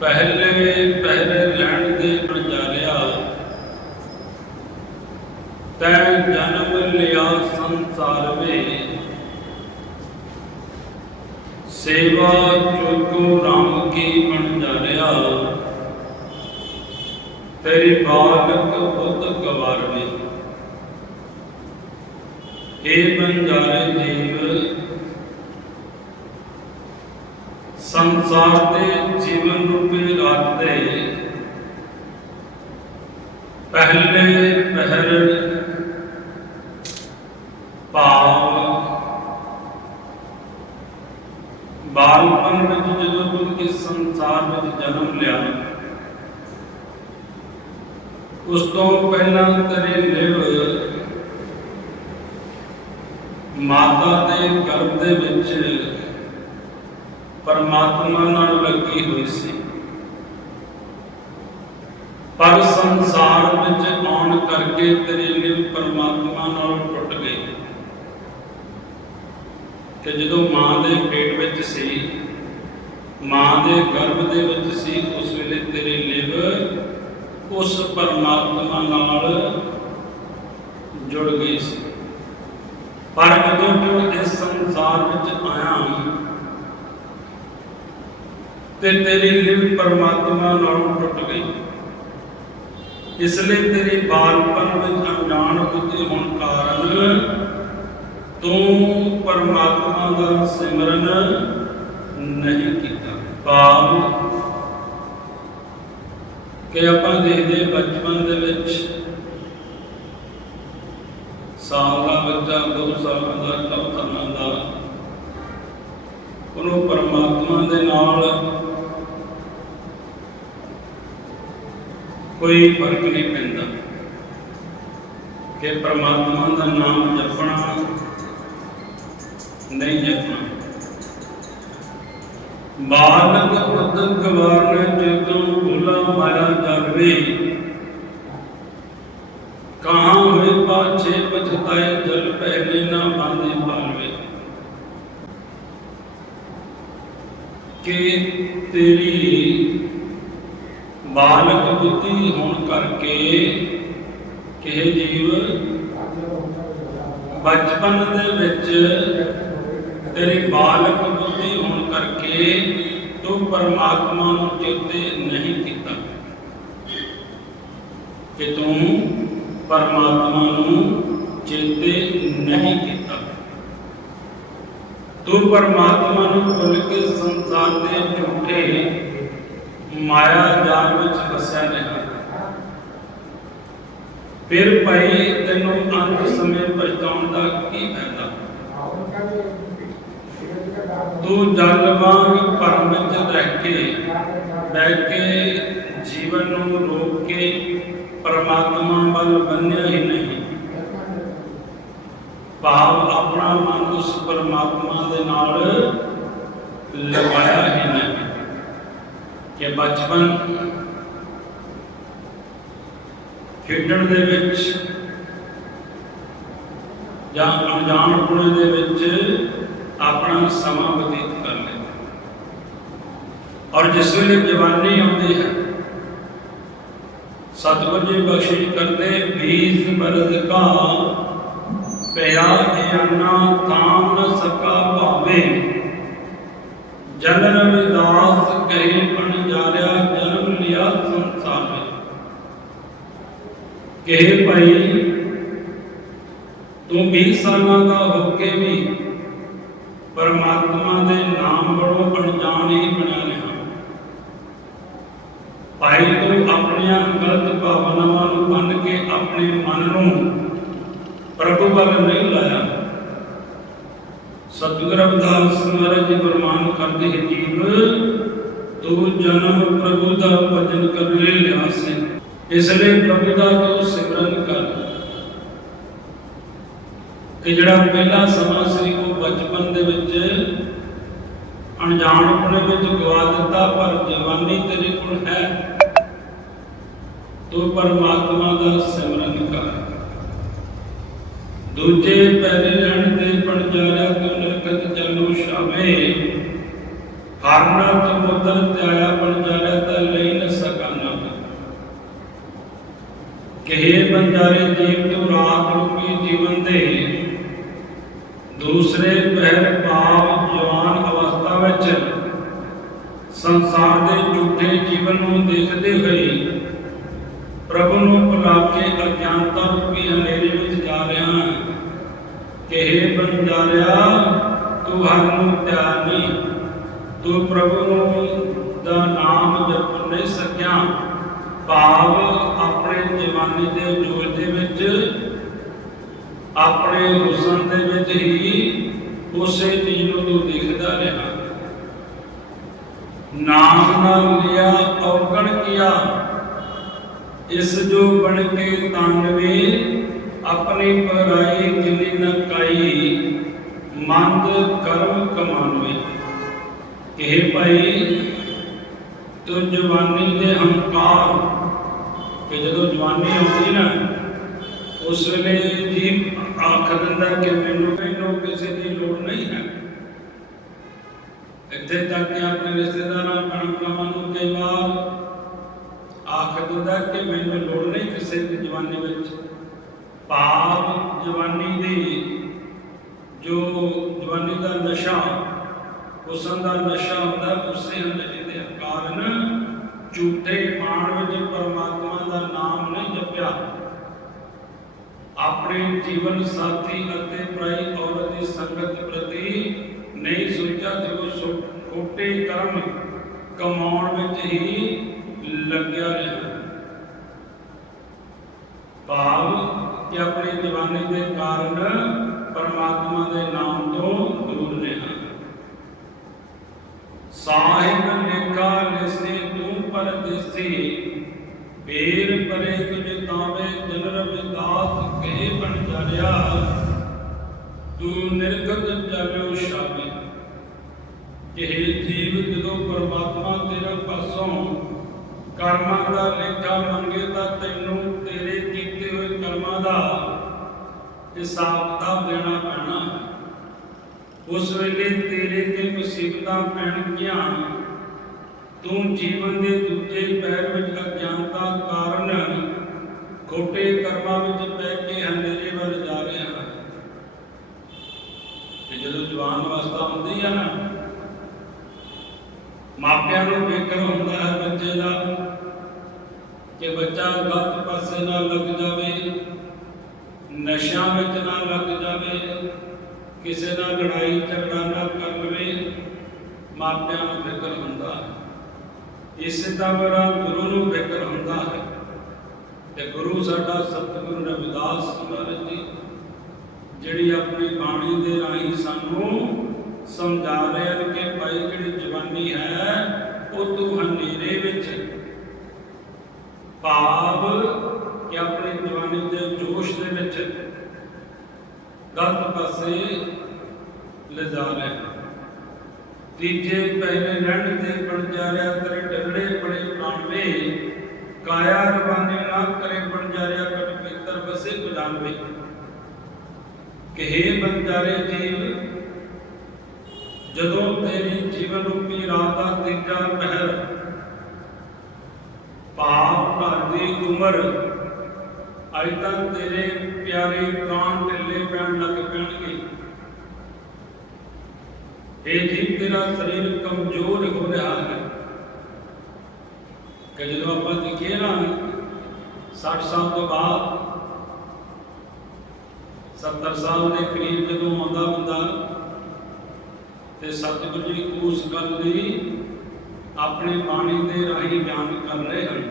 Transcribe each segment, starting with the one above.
ਪਹਿਲੇ ਪਹਿਲੇ ਰਹਿਣ ਦੇ ਪ੍ਰਜਾਰਿਆ ਤੈ ਜਨਮ ਲਿਆ ਸੰਸਾਰ ਵਿੱਚ। ਸੇਵਾ ਚੋਕੋ ਰਾਮ ਕੀ ਬਣ ਜਾਰਿਆ ਤੇਰੀ ਬਾਲਕ ਬੁੱਧ ਗਵਾਰਵੇ। ਏ ਬੰਜਾਰੇ ਜੀਵ ਸੰਸਾਰ ਦੇ ਜੀਵਨ ਰੂਪੀ ਰਾਤ ਦੇ ਪਹਿਲੇ ਪਹਿਰ ਭਾਵ। ਬਾਲਪਨ ਵਿੱਚ ਜਦੋਂ ਤੂੰ ਇਸ ਸੰਸਾਰ ਵਿੱਚ ਜਨਮ ਲਿਆ। ਉਸ ਤੋਂ ਪਹਿਲਾਂ ਤੇਰੇ ਲਿਵ ਮਾਤਾ ਦੇ ਗਰਭ ਦੇ ਵਿੱਚ ਪਰਮਾਤਮਾ ਨਾਲ ਲੱਗੀ ਹੋਈ ਸੀ। ਪਰ ਸੰਸਾਰ ਵਿੱਚ ਆਉਣ ਕਰਕੇ ਤੇਰੇ ਲਿਵ ਪਰਮਾਤਮਾ ਨਾਲ ਟੁੱਟ ਗਈ। ਕਿ ਜਦੋਂ ਮਾਂ ਦੇ ਪੇਟ ਵਿੱਚ ਸੀ, ਮਾਂ ਦੇ ਗਰਭ ਦੇ ਵਿੱਚ ਸੀ, ਉਸ ਵੇਲੇ ਤੇਰੇ ਲਿਵ ਉਸ ਪਰਮਾਤਮਾ ਨਾਲ ਜੁੜ ਗਈ ਸੀ। ਪਰ ਜਦੋਂ ਤੂੰ ਇਸ ਸੰਸਾਰ ਵਿੱਚ ਆਇਆ ਤੇ ਤੇਰੀ ਲਿਵ ਪਰਮਾਤਮਾ ਨਾਲੋਂ ਟੁੱਟ ਗਈ। ਇਸ ਲਈ ਤੇਰੀ ਬਾਲਪਨ ਵਿੱਚ ਅਣਜਾਣ ਬੁੱਧੀ ਹੋਣ ਕਾਰਨ ਤੂੰ ਪਰਮਾਤਮਾ ਦਾ ਸਿਮਰਨ ਨਹੀਂ ਕੀਤਾ। ਭਾਵ ਕਿ ਆਪਾਂ ਦੇਖਦੇ ਬਚਪਨ ਦੇ ਵਿੱਚ ਸਾਲ ਦਾ ਬੱਚਾ ਦੋ ਸਾਲਾਂ ਦਾ ਚੌ ਦਾ ਉਹਨੂੰ ਪਰਮਾਤਮਾ ਦੇ ਨਾਲ ਕੋਈ ਫ਼ਰਕ ਨਹੀਂ ਪੈਂਦਾ। ਕਿ ਪਰਮਾਤਮਾ ਦਾ ਨਾਮ ਜਪਣਾ ਨਹੀਂ ਜਪਣਾ। ਬਾਲਕ ਉਦਕ ਗਵਾਰਨ ਜਦੋਂ ਭੁਲਾ ਮਾਇਆ ਜਾਵੇ ਕਹਾਂ ਹੋਏ ਪਾਛੇ ਪਛਤਾਏ ਜਲ ਪਹਿਲੇ ਨਾ ਬਾਂਧੇ ਪਾਲਵੇ। ਕਿ ਤੇਰੀ ਬਾਲਕ ਬੁੱਧੀ ਹੋਣ ਕਰਕੇ ਕਿਹ ਜੀਵ ਬਚਪਨ ਦੇ ਵਿੱਚ ਤੇਰੀ ਬਾਲਕ ਬੁੱਧੀ ਹੋਣ ਕਰਕੇ ਤੂੰ ਪਰਮਾਤਮਾ ਨੂੰ ਚੇਤੇ ਨਹੀਂ ਕੀਤਾ। ਕਿ ਤੂੰ ਪਰਮਾਤਮਾ ਨੂੰ ਚੇਤੇ ਨਹੀਂ ਕੀਤਾ। ਤੂੰ ਪਰਮਾਤਮਾ ਨੂੰ ਭੁੱਲ ਕੇ ਸੰਸਾਰ ਦੇ ਝੂਠੇ ਮਾਇਆ ਜਾਲ ਵਿੱਚ ਫਸਿਆ ਰਿਹਾ। ਫਿਰ ਭਾਈ ਤੈਨੂੰ ਅੰਤ ਸਮੇਂ ਪਛਤਾਉਣ ਦਾ ਕੀ ਫਾਇਦਾ? ਤੂੰ ਜਲ ਵਾਂਗ ਭਰਮ ਵਿੱਚ ਰਹਿ ਕੇ, ਬਹਿ ਕੇ ਜੀਵਨ ਨੂੰ ਰੋਕ ਕੇ ਪਰਮਾਤਮਾ ਵੱਲ ਬੰਨਿਆ ਹੀ ਨਹੀਂ। ਭਾਵ ਆਪਣਾ ਮਨ ਉਸ ਪਰਮਾਤਮਾ ਦੇ ਨਾਲ ਲਗਾਇਆ ਹੀ ਨਹੀਂ। ਕਿ ਬਚਪਨ ਖੇਡਣ ਦੇ ਵਿੱਚ ਜਾਂ ਅਣਜਾਣਪੁਣੇ ਦੇ ਵਿੱਚ ਆਪਣਾ ਸਮਾਂ ਬਤੀਤ ਕਰ ਲੈਂਦਾ ਔਰ ਜਿਸ ਵੇਲੇ ਜਵਾਨੀ ਆਉਂਦੀ ਹੈ, ਸਤਿਗੁਰ ਜੀ ਬਖਸ਼ਿਸ਼ ਕਰਦੇ ਬੀਜ ਬਰਦ ਕਾ ਪਿਆ ਅੰਨਾ ਤਾਮ ਨ ਸਕਾ ਭਾਵੇ। ਜਨਨ ਵਿਦਾਸ ਕਹੇ ਪਣ ਜਨਮ ਲਿਆ ਸੰਸਾਰ ਵਿੱਚ। ਕਹੇ ਭਾਈ, ਤੂੰ 20 ਸਾਲਾਂ ਦਾ ਹੋ ਕੇ ਵੀ ਪਰਮਾਤਮਾ ਦੇ ਨਾਮ ਬੜੋ ਅਣਜਾਣ ਹੀ ਬਣਿਆ ਰਿਹਾ। ਭਾਈ, ਤੂੰ ਆਪਣੀਆਂ ਗਲਤ ਭਾਵਨਾਵਾਂ ਨੂੰ ਬੰਨ ਕੇ ਆਪਣੇ ਮਨ ਨੂੰ ਪ੍ਰਭੂ ਵੱਲ ਨਹੀਂ ਲਾਇਆ। ਸਤਿਗੁਰ ਅਬਦਾਸ ਮਹਾਰਾਜ ਜੀ ਗੁਰਮਾਨ ਕਰਦੇ ਹੈ, ਜੀਵ ਤੂੰ ਜਨਮ ਪ੍ਰਭੂ ਦਾ ਭਜਨ ਕਰ ਲਿਆ ਸੀ। ਇਸ ਲਈ ਪ੍ਰਭੂ ਦਾ ਤੂੰ ਸਿਮਰਨ ਕਰ। ਕਿ ਜਿਹੜਾ ਪਹਿਲਾ ਸਮਾਂ ਸੀ, ਉਹ ਬਚਪਨ ਦੇ ਵਿੱਚ ਅਣਜਾਣਪੁਣੇ ਵਿੱਚ ਗਵਾ ਦਿੱਤਾ, ਪਰ ਜਵਾਨੀ ਤੇਰੇ ਕੋਲ ਹੈ। ਤੂੰ ਪਰਮਾਤਮਾ ਦਾ ਸਿਮਰਨ ਕਰ। ਦੂਜੇ ਪਹਿਰੇ ਰਹਿਣ ਤੇ ਪਣ ਤੂੰ ਨਿਰਕਤ ਜਨੋ ਸ਼ਾਮੇ कारण कबूतर त्याया बन जाने त ले न सकना कहे बंजारे जीव तो रात रूपी जीवन दे ਦੂਸਰੇ ਪਹਿਰ ਪਾਪ ਜਵਾਨ ਅਵਸਥਾ ਵਿੱਚ ਸੰਸਾਰ ਦੇ ਝੂਠੇ ਜੀਵਨ ਨੂੰ ਦੇਖਦੇ ਹੋਏ ਪ੍ਰਭੂ ਨੂੰ ਭੁਲਾ ਕੇ ਅਗਿਆਨਤਾ ਰੂਪੀ ਹਨੇਰੇ ਵਿੱਚ ਜਾ ਰਿਹਾ ਹੈ। ਕਿ हे ਬੰਜਾਰਿਆ, ਤੂੰ ਹਰ ਨੂੰ ਧਿਆਨ ਨਹੀਂ। ਤੂੰ ਪ੍ਰਭੂ ਨੂੰ ਦਾ ਨਾਮ ਜਪ ਨਹੀਂ ਸਕਿਆ। ਭਾਵ ਆਪਣੇ ਜਵਾਨੀ ਦੇ ਜੋਸ਼ ਦੇ ਵਿੱਚ, ਆਪਣੇ ਹੁਸਨ ਦੇ ਵਿੱਚ ਹੀ ਉਸੇ ਚੀਜ਼ ਨੂੰ ਤੂੰ ਦੇਖਦਾ ਰਿਹਾ। ਨਾਮ ਨਾਲ ਲਿਆ ਔਕਣ ਕੀਆ। ਇਸ ਜੋ ਬਣ ਕੇ ਤਨਵੇ ਆਪਣੀ ਪਰਾਈ ਕਿਨੀ ਨ ਮੰਦ ਕਰਮ ਕਮਾਨਵੇ। ਇਹ ਭਾਈ, ਤੋ ਜਵਾਨੀ ਦੇ ਹੰਕਾਰ, ਕਿ ਜਦੋਂ ਜਵਾਨੀ ਆਉਂਦੀ ਨਾ, ਉਸ ਵੇਲੇ ਜੀ ਆਖ ਦਿੰਦਾ ਕਿ ਮੈਨੂੰ ਮੈਨੂੰ ਕਿਸੇ ਦੀ ਲੋੜ ਨਹੀਂ ਹੈ। ਇੱਥੇ ਤੱਕ ਕਿ ਆਪਣੇ ਰਿਸ਼ਤੇਦਾਰਾਂ ਭੈਣ ਨੂੰ ਕਈ ਵਾਰ ਆਖ ਦਿੰਦਾ ਕਿ ਮੈਨੂੰ ਲੋੜ ਨਹੀਂ ਕਿਸੇ ਦੀ ਜਵਾਨੀ ਵਿੱਚ। ਭਾਵ ਜਵਾਨੀ ਦੀ ਜੋ ਜਵਾਨੀ ਦਾ ਨਸ਼ਾ ਹੁਸਨ ਦਾ ਨਸ਼ਾ ਹੁੰਦਾ, ਉਸੇ ਨਸ਼ੇ ਦੇ ਕਾਰਨ ਝੂਠੇ ਮਾਣ ਵਿੱਚ ਪਰਮਾਤਮਾ ਦਾ ਨਾਮ ਨਹੀਂ ਜਪਿਆ। ਆਪਣੇ ਜੀਵਨ ਸਾਥੀ ਅਤੇ ਪਰਾਈ ਔਰਤ ਦੀ ਸੰਗਤ ਪ੍ਰਤੀ ਨਹੀਂ ਸੋਚਿਆ ਜੋ ਖੋਟੇ ਕਰਮ ਕਮਾਉਣ ਵਿੱਚ ਹੀ ਲੱਗਿਆ ਰਿਹਾ। ਭਾਵ ਕਿ ਆਪਣੀ ਜਵਾਨੀ ਦੇ ਕਾਰਨ ਪਰਮਾਤਮਾ ਦੇ ਨਾਮ ਤੋਂ ਦੂਰ ਰਿਹਾ ਸਾਹਿਬ ਲੇਖਾ ਲਿਸੇ ਤੂੰ ਪਰਦੇਸੀ ਬੇਰ ਪਰੇ ਤੁਝ ਤਾਵੇ ਜਨਰ ਵਿਦਾਸ ਕਹੇ ਬਣ ਜਾਰਿਆ। ਤੂੰ ਨਿਰਗਤ ਜਾਲਿਓ ਸ਼ਾਮੇ ਇਹ ਜੀਵ ਜਦੋਂ ਪਰਮਾਤਮਾ ਤੇਰੇ ਪਾਸੋਂ ਕਰਮਾਂ ਦਾ ਲੇਖਾ ਮੰਗੇ ਤਾਂ ਤੈਨੂੰ ਤੇਰੇ ਕੀਤੇ ਹੋਏ ਕਰਮਾਂ ਦਾ ਹਿਸਾਬ ਕਿਤਾਬ ਦੇਣਾ ਪੈਣਾ। ਹੈ ਉਸ ਵੇਲੇ ਤੇਰੇ ਤੇ ਮੁਸੀਬਤਾਂ ਪੈਣਗੀਆਂ। ਤੂੰ ਜੀਵਨ ਦੇ ਦੂਜੇ ਪੈਰ ਵਿੱਚ ਅਗਿਆਨਤਾ ਕਾਰਨ ਖੋਟੇ ਕਰਮਾਂ ਵਿੱਚ ਪੈ ਕੇ ਹਨੇਰੇ ਵੱਲ ਜਾ ਰਿਹਾ ਹੈ। ਤੇ ਜਦੋਂ ਜਵਾਨ ਅਵਸਥਾ ਹੁੰਦੀ ਹੈ ਨਾ, ਮਾਪਿਆਂ ਨੂੰ ਫਿਕਰ ਹੁੰਦਾ ਹੈ ਬੱਚੇ ਦਾ ਕਿ ਬੱਚਾ ਗਲਤ ਪਾਸੇ ਨਾ ਲੱਗ ਜਾਵੇ, ਨਸ਼ਿਆਂ ਵਿੱਚ ਨਾ ਲੱਗ ਜਾਵੇ। ਕਿਸੇ ਨਾਲ ਲੜਾਈ ਝਗੜਾ ਨਾ ਕਰ ਲਵੇ, ਮਾਪਿਆਂ ਨੂੰ ਫਿਕਰ ਹੁੰਦਾ ਹੈ। ਇਸੇ ਤਰ੍ਹਾਂ ਗੁਰੂ ਨੂੰ ਫਿਕਰ ਹੁੰਦਾ ਹੈ ਤੇ ਗੁਰੂ ਸਾਡਾ ਸਤਿਗੁਰੂ ਰਵਿਦਾਸ ਮਹਾਰਾਜ ਜੀ, ਜਿਹੜੀ ਆਪਣੀ ਬਾਣੀ ਦੇ ਰਾਹੀਂ ਸਾਨੂੰ ਸਮਝਾ ਰਹੇ ਹਨ ਕਿ ਭਾਈ ਜਿਹੜੀ ਜਵਾਨੀ ਹੈ, ਉਹ ਤੂੰ ਹਨੇਰੇ ਵਿੱਚ ਭਾਵ ਕਿ ਆਪਣੀ ਜਵਾਨੀ ਦੇ ਜੋਸ਼ ਦੇ ਵਿੱਚ ਗਲਤ ਪਾਸੇ ਲਿਜਾ ਰਿਹਾ ਤੀਜੇ ਪਹਿਲੇ ਰਹਿਣ ਤੇ ਬਣ ਤੇਰੇ ਡੱਲੇ ਬੜੇ ਪ੍ਰਾਣਵੇ ਕਾਇਆ ਰਵਾਨੇ ਨਾ ਕਰੇ ਬਣ ਕਟ ਪੀਤਰ ਬਸੇ ਗੁਜਾਨਵੇ ਕਹੇ ਬੰਜਾਰੇ ਜੀਵ, ਜਦੋਂ ਤੇਰੀ ਜੀਵਨ ਰੂਪੀ ਰਾਤ ਦਾ ਤੀਜਾ ਪਹਿਰ। ਪਾਪ ਘਰ ਉਮਰ ਅੱਜ ਤੱਕ ਤੇਰੇ ਪਿਆਰੇ ਪ੍ਰਾਣ ਢਿੱਲੇ ਪੈਣ ਲੱਗ ਪੈਣਗੇ। ਇਹ ਜੀ ਤੇਰਾ ਸਰੀਰ ਕਮਜ਼ੋਰ ਹੋ ਰਿਹਾ ਹੈ। ਕਿ ਜਦੋਂ ਆਪਾਂ ਦੇਖੀਏ ਨਾ 60 ਸਾਲ ਤੋਂ ਬਾਅਦ 70 ਸਾਲ ਦੇ ਕਰੀਬ ਜਦੋਂ ਆਉਂਦਾ ਬੰਦਾ, ਤੇ ਸਤਿਗੁਰੂ ਜੀ ਉਸ ਗੱਲ ਦੀ ਆਪਣੇ ਬਾਣੀ ਦੇ ਰਾਹੀਂ ਬਿਆਨ ਕਰ ਰਹੇ ਹਨ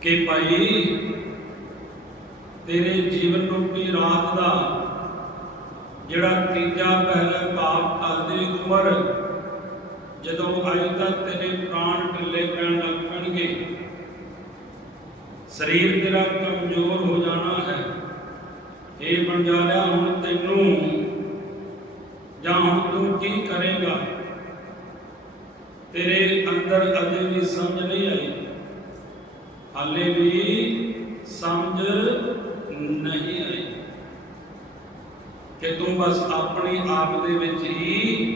ਕਿ ਭਾਈ, ਤੇਰੇ ਜੀਵਨ ਰੂਪੀ ਰਾਤ ਦਾ ਜਿਹੜਾ ਤੀਜਾ ਪਹਿਲਾ ਪਾਪ ਕਰਦੀ ਉਮਰ, ਜਦੋਂ ਆਈ ਤਾਂ ਤੇਰੇ ਪ੍ਰਾਣ ਢਿੱਲੇ ਪੈਣ ਲੱਗ ਪੈਣਗੇ। ਸਰੀਰ ਤੇਰਾ ਕਮਜ਼ੋਰ ਹੋ ਜਾਣਾ ਹੈ। ਇਹ ਬਣ ਜਾ ਹੁਣ ਤੈਨੂੰ, ਜਾਂ ਹੁਣ ਤੂੰ ਕੀ ਕਰੇਗਾ? ਤੇਰੇ ਅੰਦਰ ਅਜੇ ਵੀ ਸਮਝ ਨਹੀਂ ਆਈ। ਹਾਲੇ ਵੀ ਸਮਝ ਨਹੀਂ ਆਈ। ਕਿ ਤੂੰ ਬਸ ਆਪਣੀ ਆਪ ਦੇ ਵਿੱਚ ਹੀ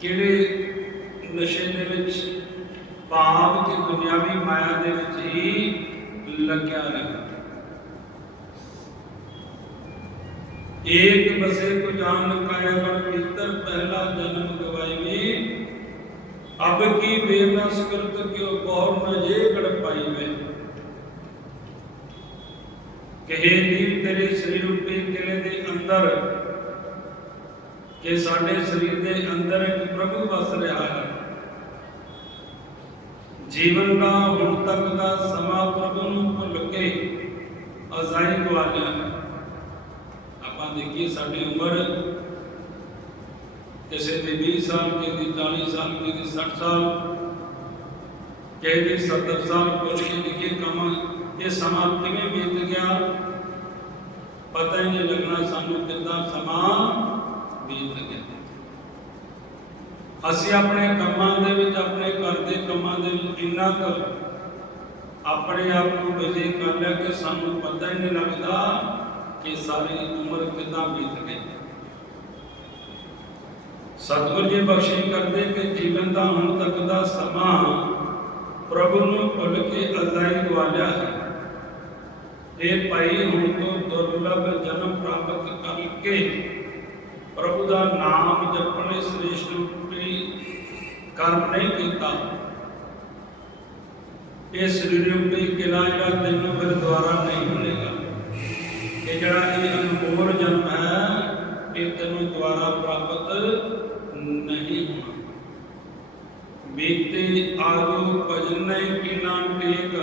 ਕਿਹੜੇ ਨਸ਼ੇ ਦੇ ਵਿੱਚ, ਭਾਵ ਕਿ ਦੁਨਿਆਵੀ ਮਾਇਆ ਦੇ ਵਿੱਚ ਹੀ ਲੱਗਿਆ ਰਹੇ ਏਕ ਬਸੇ ਕੋ ਜਾਨ ਕਾਇਆ ਗਣ ਪੀਤਰ ਪਹਿਲਾ ਜਨਮ ਗਵਾਈਵੇ ਅਬ ਕੀ ਬੇਮਸ ਕਰਤ ਕਿਉ ਬਹੁ ਨ ਜੇ ਗੜ ਪਾਈਵੇ ਕਹੇ ਜੀਵ ਤੇਰੇ ਸਰੀਰ ਰੂਪੀ ਕਿਲੇ ਦੇ ਅੰਦਰ, ਕਿ ਸਾਡੇ ਸਰੀਰ ਦੇ ਅੰਦਰ ਇੱਕ ਪ੍ਰਭੂ ਵਸ ਰਿਹਾ ਹੈ। ਜੀਵਨ ਦਾ ਹੁਣ ਤੱਕ ਦਾ ਸਮਾਂ ਪ੍ਰਭੂ ਨੂੰ ਭੁੱਲ ਕੇ ਅਜ਼ਾਈ ਗਵਾ ਆਪਾਂ ਦੇਖੀਏ ਸਾਡੀ ਉਮਰ, ਕਿਸੇ ਦੀ 20 ਸਾਲ, ਕਿਸੇ ਦੀ 40 ਸਾਲ, ਕਿਸੇ ਦੀ 60 ਸਾਲ ਕਿਸੇ ਦੀ 70 ਪੁੱਛ ਕੇ ਦੇਖੀਏ ਕੰਮ ਇਹ ਸਮਾਂ ਕਿਵੇਂ ਬੀਤ ਗਿਆ, ਪਤਾ ਹੀ ਨਹੀਂ ਲੱਗਣਾ ਸਾਨੂੰ ਕਿੱਦਾਂ ਸਮਾਂ ਬੀਤ ਗਿਆ। ਅਸੀਂ ਆਪਣੇ ਕੰਮਾਂ ਦੇ ਵਿੱਚ, ਆਪਣੇ ਘਰ ਦੇ ਕੰਮਾਂ ਦੇ ਵਿੱਚ ਇੰਨਾ ਕੁ ਆਪਣੇ ਆਪ ਨੂੰ ਬਿਜ਼ੀ ਕਰ ਲਿਆ ਕਿ ਸਾਨੂੰ ਪਤਾ ਹੀ ਨਹੀਂ ਲੱਗਦਾ ਕਿ ਸਾਰੀ ਉਮਰ ਕਿੱਦਾਂ ਬੀਤ ਗਈ। ਸਤਿਗੁਰ ਜੀ ਬਖਸ਼ਿਸ਼ ਕਰਦੇ ਕਿ ਜੀਵਨ ਦਾ ਹੁਣ ਤੱਕ ਦਾ ਸਮਾਂ ਪ੍ਰਭੂ ਨੂੰ ਭੁੱਲ ਕੇ ਅਜ਼ਾਈ ਗਵਾ ਹੈ। ਇਹ ਭਾਈ, ਹੁਣ ਤੋਂ ਦੁਰਲਭ ਜਨਮ ਪ੍ਰਾਪਤ ਕਰਕੇ ਪ੍ਰਭੂ ਦਾ ਨਾਮ ਜਪਣੇ ਸ੍ਰੇਸ਼ਟ ਰੂਪੀ ਕਰਮ ਨਹੀਂ ਕੀਤਾ। ਇਹ ਸਰੀਰ ਰੂਪੀ ਕਿਲਾ ਜਿਹੜਾ ਤੈਨੂੰ ਫਿਰ ਦੁਆਰਾ ਨਹੀਂ ਮਿਲੇਗਾ। ਇਹ ਜਿਹੜਾ ਇਹ ਅਨਮੋਲ ਜਨਮ ਹੈ, ਇਹ ਤੈਨੂੰ ਦੁਆਰਾ ਪ੍ਰਾਪਤ ਨਹੀਂ ਹੋਣਾ। ਬੀਤੇ ਆਜੋ ਭਜਨੇ ਕੀ ਨਾਮ ਟੇਕ।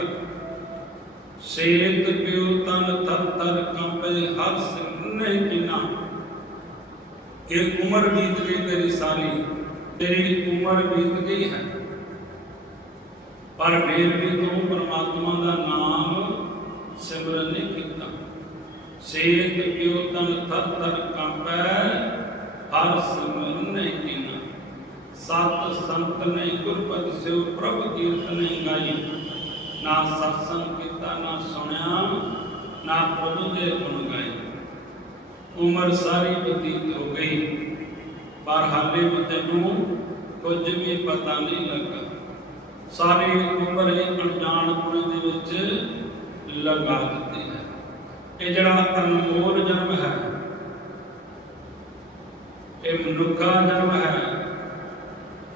ਸੇਤ ਪਿਉ ਤਨ ਤਰ ਤਰ ਕੰਪੇ, ਹਰ ਸਿੰਨੇ ਕਿਨਾ। ਇਹ ਉਮਰ ਬੀਤ ਗਈ ਤੇਰੀ ਸਾਰੀ, ਤੇਰੀ ਉਮਰ ਬੀਤ ਗਈ ਹੈ। ਪਰ ਫਿਰ ਵੀ ਤੂੰ ਪਰਮਾਤਮਾ ਦਾ ਨਾਮ ਸਿਮਰਨ ਨਹੀਂ ਕੀਤਾ। ਸੇਤ ਪਿਉ ਤਨ ਤਰ ਤਰ ਕੰਪੈ, ਹਰ ਸਿਮਰਨ ਨਹੀਂ ਕਿਨਾ। ਸਤ ਸੰਤ ਨੇ ਗੁਰਪਤਿ ਸਿਉ ਪ੍ਰਭ ਕੀਰਤਨ ਗਾਈ। ਨਾ ਸਤਸੰਗ ਕੀਤਾ, ਨਾ ਸੁਣਿਆ, ਨਾ ਪ੍ਰਭੂ ਦੇ ਗੁਣ ਗਾਏ। ਉਮਰ ਸਾਰੀ ਬਤੀਤ ਹੋ ਗਈ, ਪਰ ਹਾਲੇ ਵੀ ਤੈਨੂੰ ਕੁਝ ਵੀ ਪਤਾ ਨਹੀਂ ਲੱਗਾ। ਸਾਰੀ ਉਮਰ ਇਹ ਅਣਜਾਣਪੁਣੇ ਦੇ ਵਿੱਚ ਲਗਾ ਦਿੱਤੀ ਹੈ। ਇਹ ਜਿਹੜਾ ਅਨਮੋਲ ਜਨਮ ਹੈ, ਇਹ ਮਨੁੱਖਾ ਜਨਮ ਹੈ।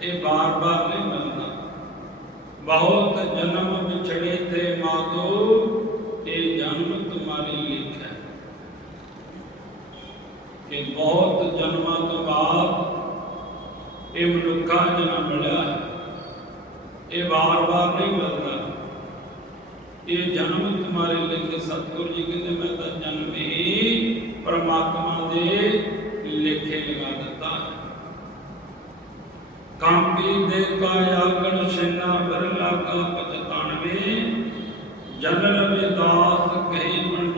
ਇਹ ਬਾਰ-ਬਾਰ ਨਹੀਂ ਮਿਲਦਾ ਬਹੁਤ ਜਨਮ ਵਿਛੜੇ ਤੇ ਮਾਤੋ ਇਹ ਜਨਮ ਤੁਮਾਰੀ ਲਿਖ। ਹੈ ਕਿ ਬਹੁਤ ਜਨਮਾਂ ਤੋਂ ਬਾਅਦ ਇਹ ਮਨੁੱਖਾ ਜਨਮ ਮਿਲਿਆ ਹੈ। ਇਹ ਬਾਰ-ਬਾਰ ਨਹੀਂ ਮਿਲਦਾ ਇਹ ਜਨਮ ਤੁਹਾਰੇ ਲਿਖੇ। ਸਤਿਗੁਰੂ ਜੀ ਕਹਿੰਦੇ, ਮੈਂ ਤਾਂ ਜਨਮ ਹੀ ਪਰਮਾਤਮਾ ਦੇ ਲਿਖੇ ਲਗਾ ਦਿੱਤਾ ਹੈ। ਕਾਂਪੀ ਦੇ ਕਾਇਆ ਗਣ ਬਰਲਾ ਕਾ ਪਚਤਾਨਵੇ ਜਨਨ ਵਿਦਾਸ ਕਹੀ ਬਣ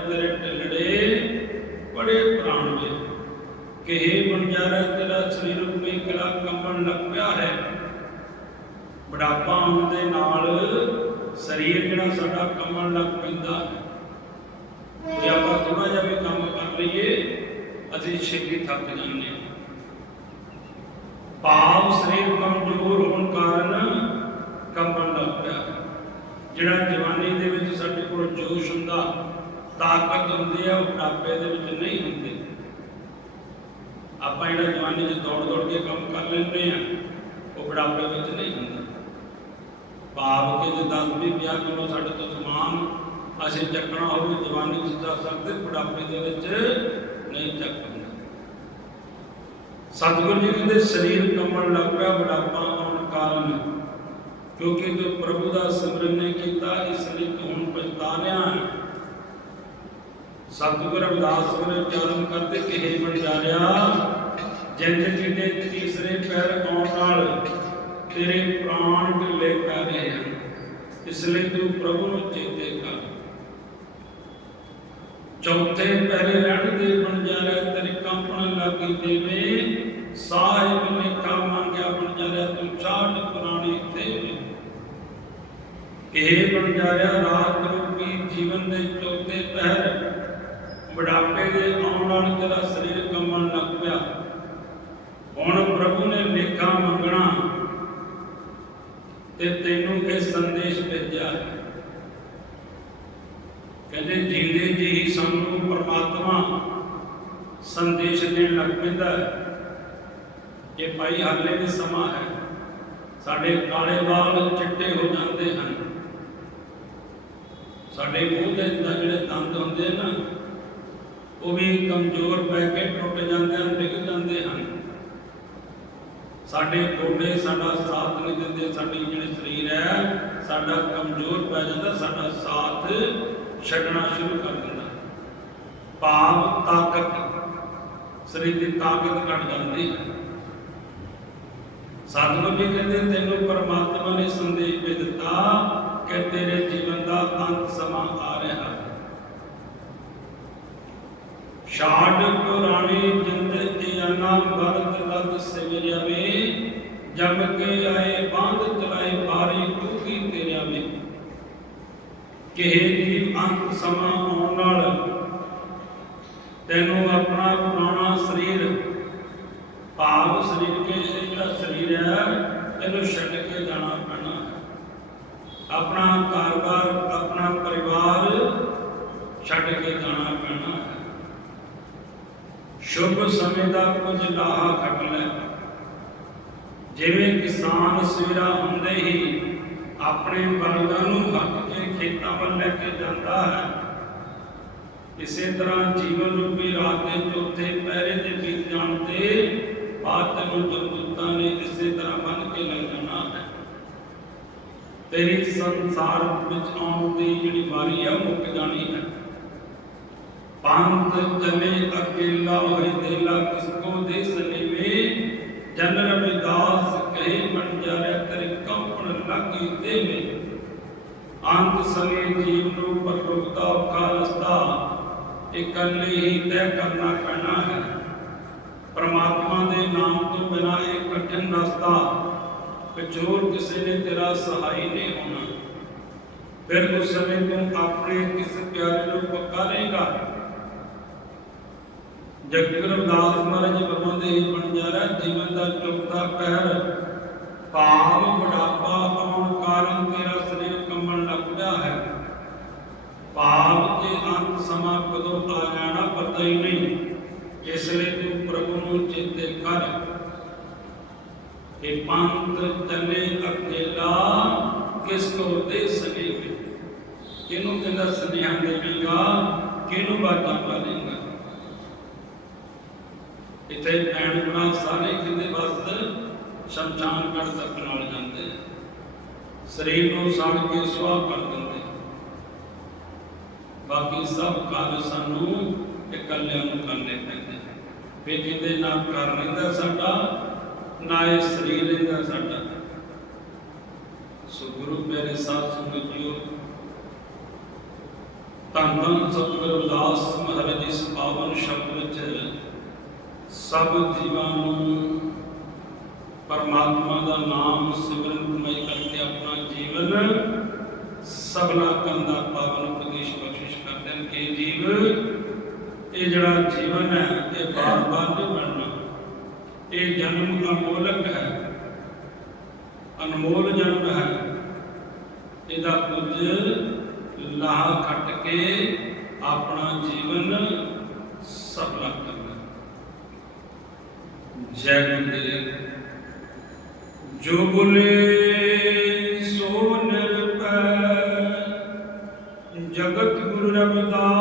ਤੇਰੇ ਢਿਲੜੇ, ਬੜੇ ਪ੍ਰਾਣਵੇ ਕਹੇ ਬਣ ਤੇਰਾ ਸਰੀਰ ਰੂਪੇ ਕਲਾ ਕੰਬਣ ਲੱਗ ਪਿਆ ਹੈ। ਬੁਢਾਪਾ ਆਉਣ ਦੇ ਨਾਲ ਸਰੀਰ ਜਿਹੜਾ ਸਾਡਾ ਕੰਬਣ ਲੱਗ ਪੈਂਦਾ ਜੇ ਆਪਾਂ ਥੋੜਾ ਜਿਹਾ ਵੀ ਕੰਮ ਕਰ ਲਈਏ, ਅਸੀਂ ਛੇਤੀ ਥੱਕ ਜਾਂਦੇ ਹਾਂ। ਭਾਵ ਸਰੀਰ ਕਮਜ਼ੋਰ ਹੋਣ ਕਾਰਨ ਕੰਬਣ ਲੱਗ ਪਿਆ। ਜਿਹੜਾ ਜਵਾਨੀ ਦੇ ਵਿੱਚ ਸਾਡੇ ਕੋਲ ਜੋਸ਼ ਹੁੰਦਾ, ਤਾਕਤ ਹੁੰਦੀ ਹੈ, ਉਹ ਬੁਢਾਪੇ ਦੇ ਵਿੱਚ ਨਹੀਂ ਹੁੰਦੀ। ਆਪਾਂ ਜਿਹੜਾ ਜਵਾਨੀ 'ਚ ਦੌੜ ਦੌੜ ਕੇ ਕੰਮ ਕਰ ਲੈਂਦੇ ਆ ਉਹ ਬੁਢਾਪੇ ਵਿੱਚ ਨਹੀਂ ਹੁੰਦਾ। ਭਾਵ ਕਿ ਜੇ 10 ਵੀ 50 ਕਿਲੋ ਸਾਡੇ ਤੋਂ ਸਮਾਨ ਅਸੀਂ ਚੱਕਣਾ ਹੋਵੇ, ਜਵਾਨੀ 'ਚ ਚੱਕ ਸਕਦੇ, ਬੁਢਾਪੇ ਦੇ ਵਿੱਚ ਨਹੀਂ ਚੱਕ ਸਤਿਗੁਰੂ ਜੀ ਕਹਿੰਦੇ, ਸਰੀਰ ਕੰਮਣ ਲੱਗ ਪਿਆ, ਬੁਢਾਪਾ ਆਉਣ ਕਾਰਨ। ਕਿਉਂਕਿ ਤੂੰ ਪ੍ਰਭੂ ਦਾ ਸਿਮਰਨ ਨਹੀਂ ਕੀਤਾ, ਇਸ ਲਈ ਹੁਣ ਪਛਤਾ ਸਤਿਗੁਰ ਅਰਦਾਸ ਮੇਰੇ ਉਚਾਰਨ ਕਰਦੇ ਕਿ ਹੇ ਬੰਜਾਰਿਆ ਜ਼ਿੰਦਗੀ ਦੇ ਤੀਸਰੇ ਪੈਰ ਆਉਣ ਨਾਲ ਤੇਰੇ ਪ੍ਰਾਣ ਢਿੱਲੇ ਪੈ ਰਹੇ ਹਨ। ਇਸ ਲਈ ਤੂੰ ਪ੍ਰਭੂ ਨੂੰ ਚੇਤੇ ਕਰ। ਚੌਥੇ ਪਹਿਰੇ ਰਹਿਣ ਦੇ ਬੰਜਾਰਿਆ ਤੇਰੇ ਕੰਪਣ ਲੱਗੀ ਦੇਵੇ ਸਾਹਿਬ ਨੇ ਕਾ ਮੰਗਿਆ ਬੰਜਾਰਿਆ ਤੂੰ ਛਾਟ ਪੁਰਾਣੀ ਦੇਵੇ ਇਹ ਬੰਜਾਰਿਆ ਰਾਤ ਰੂਪੀ ਜੀਵਨ ਦੇ ਚੌਥੇ ਪਹਿਰ ਬੁਢਾਪੇ ਦੇ ਆਉਣ ਨਾਲ ਤੇਰਾ ਸਰੀਰ ਕੰਮਣ ਲੱਗ ਪਿਆ। ਹੁਣ ਪ੍ਰਭੂ ਨੇ ਲੇਖਾ ਮੰਗਣਾ ਤੇ ਤੈਨੂੰ ਇਹ ਸੰਦੇਸ਼ ਭੇਜਿਆ। ਕਹਿੰਦੇ, ਜਿੰਦੇ ਜੀ ਹੀ ਸਾਨੂੰ ਪਰਮਾਤਮਾ ਸੰਦੇਸ਼ ਦੇਣ ਲੱਗ ਪੈਂਦਾ ਹੈ। ਕਿ ਭਾਈ ਹਾਲੇ ਵੀ ਸਮਾਂ ਹੈ। ਸਾਡੇ ਕਾਲੇ ਵਾਲ ਚਿੱਟੇ ਹੋ ਜਾਂਦੇ ਹਨ। ਸਾਡੇ ਮੂੰਹ ਦੇ ਅੰਦਰ ਜਿਹੜੇ ਦੰਦ ਹੁੰਦੇ ਨਾ, ਉਹ ਵੀ ਕਮਜ਼ੋਰ ਪੈ ਕੇ ਟੁੱਟ ਜਾਂਦੇ ਹਨ, ਡਿੱਗ ਜਾਂਦੇ ਹਨ। ਸਾਡੇ ਗੋਡੇ ਸਾਡਾ ਸਾਥ ਨਹੀਂ ਦਿੰਦੇ, ਸਾਡੀ ਜਿਹੜੇ ਸਰੀਰ ਹੈ, ਸਾਡਾ ਕਮਜ਼ੋਰ ਪੈ ਜਾਂਦਾ, ਸਾਡਾ ਸਾਥ ਛੱਡਣਾ ਸ਼ੁਰੂ ਕਰ ਦਿੰਦਾ। ਭਾਵ ਤਾਕਤ, ਸਰੀਰ ਦੀ ਤਾਕਤ ਘਟ ਜਾਂਦੀ ਹੈ। ਸਤਿਗੁਰੂ ਜੀ ਕਹਿੰਦੇ ਤੈਨੂੰ ਪਰਮਾਤਮਾ ਨੇ ਸੰਦੇਸ਼ ਭੇਜ ਦਿੱਤਾ ਕਿ ਤੇਰੇ ਜੀਵਨ ਦਾ ਅੰਤ ਸਮਾਂ ਆ ਰਿਹਾ ਹੈ। ਛਾੜ ਪੁਰਾਣੀ ਜਿੰਦ ਇਆਨਾ ਬਰਤ ਲਦ ਸਵੇਰਿਆ ਵੇ, ਜਮ ਕੇ ਆਏ ਬਾਂਧ ਚਲਾਏ ਬਾਰੀ ਟੂਕੀ ਤੇਰਿਆ ਵੇ। ਕਿਹੇ ਦੀ ਅੰਤ ਸਮਾਂ ਆਉਣ ਨਾਲ ਤੈਨੂੰ ਆਪਣਾ ਪੁਰਾਣਾ ਸਰੀਰ ਭਾਵ ਸਰੀਰ ਕੇ ਜਿਹੜਾ ਸਰੀਰ ਹੈ, ਇਹਨੂੰ ਛੱਡ ਕੇ ਜਾਣਾ ਪੈਣਾ। ਹੈ ਆਪਣਾ ਘਰ-ਬਾਰ ਆਪਣਾ ਪਰਿਵਾਰ ਛੱਡ ਕੇ ਜਾਣਾ ਪੈਣਾ। ਸ਼ੁਭ ਸਮੇਂ ਦਾ ਕੁਝ ਲਾਹਾ ਖੱਟ ਲੈ। ਜਿਵੇਂ ਕਿਸਾਨ ਸਵੇਰਾ ਹੁੰਦੇ ਹੀ ਆਪਣੇ ਬਲਦਾਂ ਨੂੰ ਹੱਕ ਕੇ ਖੇਤਾਂ ਵੱਲ ਲੈ ਕੇ ਜਾਂਦਾ ਹੈ। ਇਸੇ ਤਰ੍ਹਾਂ ਜੀਵਨ ਰੂਪੀ ਰਾਤ ਦੇ ਚੌਥੇ ਪਹਿਰੇ ਦੇ ਬੀਤ ਜਾਣ ਤੇ ਬਾਤ ਨੂੰ ਜਮਦੂਤਾਂ ਨੇ ਇਸੇ ਤਰ੍ਹਾਂ ਬੰਨ ਕੇ ਲੈ ਜਾਣਾ ਹੈ। ਤੇਰੀ ਸੰਸਾਰ ਵਿੱਚ ਆਉਣ ਦੀ ਜਿਹੜੀ ਵਾਰੀ ਹੈ ਮੁੱਕ ਜਾਣੀ ਹੈ। ਪੰਥ ਚਲੇ ਅਕੇਲਾ ਹੋਏ ਦੇਲਾ ਕਿਸਕੋ ਦੇ ਸਨੇਵੇ ਜਨ ਰਵਿਦਾਸ ਕਹੇ ਮਨ ਜਾਰੇ ਤੇਰੇ ਕੰਪਨ ਲੱਗੀ ਦੇਵੇ ਅੰਤ ਸਮੇਂ ਜੀਵ ਨੂੰ ਪਰਲੋਕਤਾ ਔਖਾ ਰਸਤਾ, ਇਕੱਲੇ ਹੀ ਤੈਅ ਕਰਨਾ ਪੈਣਾ ਹੈ। ਪਰਮਾਤਮਾ ਦੇ ਨਾਮ ਤੋਂ ਬਿਨਾ ਇਹ ਕਠਿਨ ਰਸਤਾ ਵਿਚੋਰ ਕਿਸੇ ਨੇ ਤੇਰਾ ਸਹਾਈ ਨਹੀਂ ਹੋਣਾ। ਫਿਰ ਉਸ ਸਮੇਂ ਤੂੰ ਆਪਣੇ ਕਿਸ ਪਿਆਰੇ ਨੂੰ ਪਕਾਰੇਗਾ ਜਗਤ ਰਵਿਦਾਸ ਮਹਾਰਾਜ ਫਰਮਾਉਂਦੇ ਹੀ ਜੀਵਨ ਦਾ ਚੌਥਾ ਪਹਿਰ ਭਾਵ ਬੁਢਾਪਾ ਆਉਣ ਕਾਰਨ ਤੇਰਾ ਸਰੀਰ ਕੰਬਣ ਲੱਗ ਪਿਆ ਹੈ। ਭਾਵ ਕਿ ਅੰਤ ਸਮਾਂ ਕਦੋਂ ਆ ਜਾਣਾ ਪਤਾ ਹੀ ਨਹੀਂ। ਇਸ ਲਈ ਤੂੰ ਪ੍ਰਭੂ ਨੂੰ ਚੇਤੇ ਕਰ ਕਿ ਪੰਥ ਚੱਲੇ ਅਕੇਲਾ ਕਿਸ ਕੋ ਦੇ ਸਕੇ ਕਿਹਨੂੰ ਕਹਿੰਦਾ ਸੁਨੇਹਾ ਦੇਵੇਂਗਾ? ਕਿਹਨੂੰ ਬਾਤਾਂ ਪਾਲੇਗਾ ਇੱਥੇ ਭੈਣ ਭਰਾ ਸਾਰੇ ਕਹਿੰਦੇ ਬਸ ਸ਼ਮਸ਼ਾਨ ਘਾਟ ਤੱਕ ਨਾਲ ਜਾਂਦੇ ਸਰੀਰ ਨੂੰ ਸੜ ਕੇ ਸੁਆਹ ਕਰ ਦਿੰਦੇ ਬਾਕੀ ਸਭ ਕਾਜ ਸਾਨੂੰ ਇਕੱਲਿਆਂ ਨੂੰ ਕਰਨੇ ਪੈਂਦੇ ਵੇ ਕਹਿੰਦੇ ਨਾ ਕਰ ਰਹਿੰਦਾ ਸਾਡਾ, ਨਾ ਇਹ ਸਰੀਰ ਰਹਿੰਦਾ ਸਾਡਾ। ਸੋ ਗੁਰੂ ਪਿਆਰੇ ਸਾਧ ਸੰਗਤ ਜੀਓ, ਧੰਨ ਧੰਨ ਸਤਿਗੁਰੂ ਰਵਿਦਾਸ ਮਹਾਰਾਜ ਇਸ ਪਾਵਨ ਸ਼ਬਦ ਵਿੱਚ ਸਭ ਜੀਵਾਂ ਨੂੰ ਪਰਮਾਤਮਾ ਦਾ ਨਾਮ ਸਿਮਰਨ ਕਮਾਈ ਕਰਕੇ ਆਪਣਾ ਜੀਵਨ ਸਭਨਾ ਕਰਨ ਦਾ ਪਾਵਨ ਉਪਦੇਸ਼ ਬਖਸ਼ਿਸ਼ ਕਰਦੇ ਹਨ ਕਿ ਜੀਵ, ਇਹ ਜਿਹੜਾ ਜੀਵਨ ਹੈ ਨਹੀਂ ਮਿਲਣਾ ਇਹ ਜਨਮ ਅਮੋਲਕ ਹੈ। ਅਨਮੋਲ ਜਨਮ ਹੈ। ਇਹਦਾ ਕੁਝ ਲਾਹ ਖੱਟ ਕੇ ਆਪਣਾ ਜੀਵਨ ਸਫਲਾ ਕਰਨਾ। ਜੈ ਗੁਰਦੇਵ। ਜੋ ਬੋਲੇ ਸੋ ਨਿਰਭੈ। ਜਗਤ ਗੁਰੂ ਮਹਾਰਾਜ